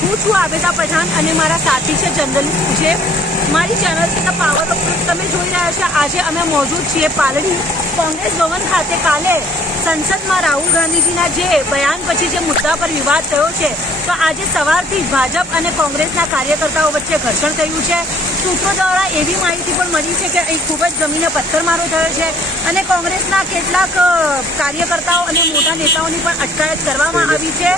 હું છું આબેદા પઠાણ અને મારા સાથી છે જનરલ છે મારી ચેનલ છે પાવર ઓફ તમે જોઈ રહ્યા છો, આજે અમે મોજૂદ છીએ પાલડી. કોંગ્રેસ ભવન ખાતે કાલે સંસદમાં રાહુલ ગાંધીજીના જે બયાન પછી જે મુદ્દા પર વિવાદ થયો છે, તો આજે સવારથી ભાજપ અને કોંગ્રેસના કાર્યકર્તાઓ વચ્ચે ઘર્ષણ થયું છે. સૂત્રો દ્વારા એવી માહિતી પણ મળી છે કે અહીં ખૂબ જ જમીને પથ્થરમારો થયો છે અને કોંગ્રેસના કેટલાક કાર્યકર્તાઓ અને મોટા નેતાઓની પણ અટકાયત કરવામાં આવી છે.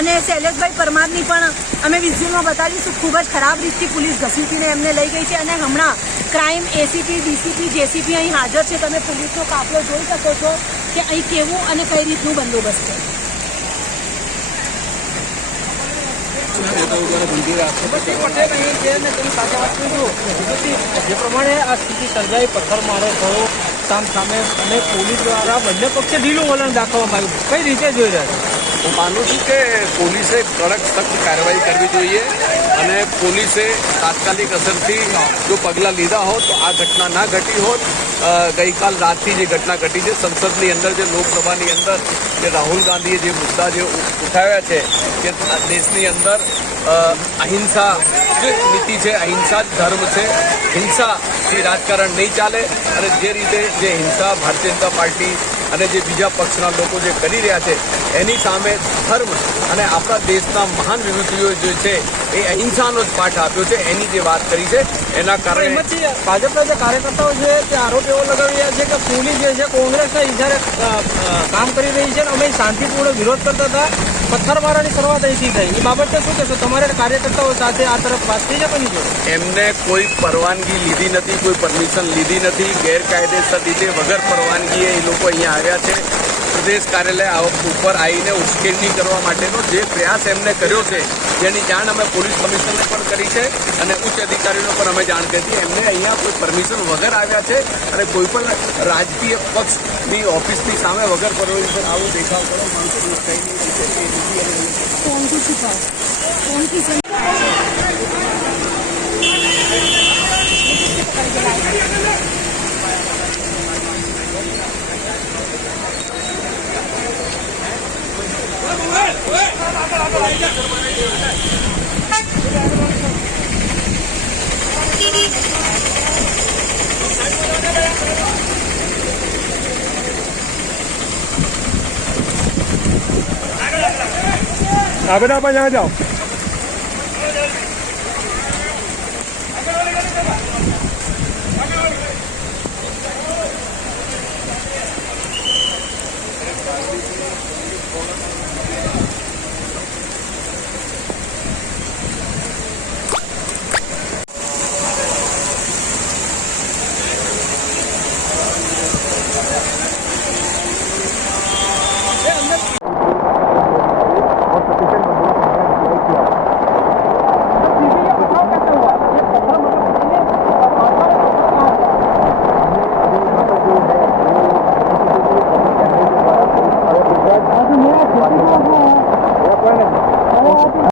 અને શૈલેષભાઈ પરમારની પણ અમે વિઝ્યુઅલમાં બતાવીશું, ખૂબ જ ખરાબ રીતથી પોલીસ ઘસીટીને એમને લઈ ગઈ છે અને હમણાં ક્રાઇમ, એસીપી, ડીસીપી, જેસીપી અહીં હાજર છે. તમે પોલીસનો કાફલો જોઈ શકો છો. કે અહીં કેવું અને કઈ રીતનું બંદોબસ્ત છે? જે પ્રમાણે આ સ્થિતિ સર્જાઈ પથ્થર મારો થયો સામ સામે અને પોલીસ દ્વારા બંને પક્ષે ઢીલું વલણ દાખવવામાં આવ્યું. કઈ રીતે જોઈ રહ્યા છો? હું માનું છું કે પોલીસે કડક સખ્ત કાર્યવાહી કરવી જોઈએ અને પોલીસે તાત્કાલિક અસરથી જો પગલાં લીધા હોત તો આ ઘટના ના ઘટી હોત ગઈકાલ રાતથી જે ઘટના ઘટી છે, સંસદની અંદર જે લોકસભાની અંદર જે રાહુલ ગાંધીએ જે મુદ્દા જે ઉઠાવ્યા છે કે દેશની અંદર અહિંસા નીતિ છે, અહિંસા જ ધર્મ છે હિંસાથી રાજકારણ નહીં ચાલે અને જે રીતે જે હિંસા ભારતીય જનતા પાર્ટી અને જે બીજા પક્ષના લોકો જે કરી રહ્યા છે એની સામે ધર્મ અને આપણા દેશના મહાન વિભૂતિઓ જે છે એ અહિંસાનો જ પાઠ આપ્યો છે. એની જે વાત કરી છે એના કારણે ભાજપના જે કાર્યકર્તાઓ છે તે આરોપ એવો લગાવી રહ્યા છે કે પોલીસ જે છે કોંગ્રેસના અ, કામ કરી રહી છે અને અમે શાંતિપૂર્ણ વિરોધ કરતા હતા. પથ્થરમારાની શરૂઆત અહીંથી થઈ. એ બાબતે શું કહેશો? તમારે કાર્યકર્તાઓ સાથે આ તરફ વાત થઈ છે કોની જોડે? એમને કોઈ પરવાનગી લીધી નથી કોઈ પરમિશન લીધી નથી. ગેરકાયદેસર રીતે વગર પરવાનગીએ એ લોકો અહીંયા આવ્યા છે પ્રદેશ કાર્યાલય ઉપર આવીને ઉશ્કેરણી કરવા માટેનો જે પ્રયાસ એમને કર્યો છે જેની જાણ અમે પોલીસ કમિશનરને પણ કરી છે અને ઉચ્ચ અધિકારીઓને પણ અમે જાણ કરી હતી એમને અહીંયા કોઈ પરમિશન વગર આવ્યા છે અને કોઈ પણ રાજકીય પક્ષની ઓફિસની સામે વગર પરમિશન આવો દેખાવ કરો માણસો કઈ નહીં કોણ એ Apa dah panjang aja?